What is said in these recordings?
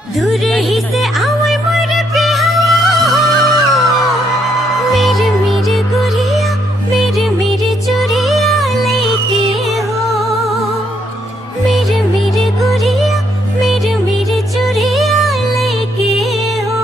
दूर ही से आवे मोर पिहावा मेरे मेरे गुड़िया मेरे मेरे चुरिया लेके हो मेरे मेरे गुड़िया मेरे मेरे चुरिया लेके हो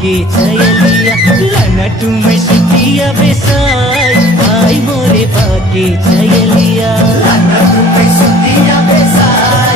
के चयलिया लनटू में सुतिया बेसाई भाई मोरे बाके चयलिया लनटू में सुतिया बेसाई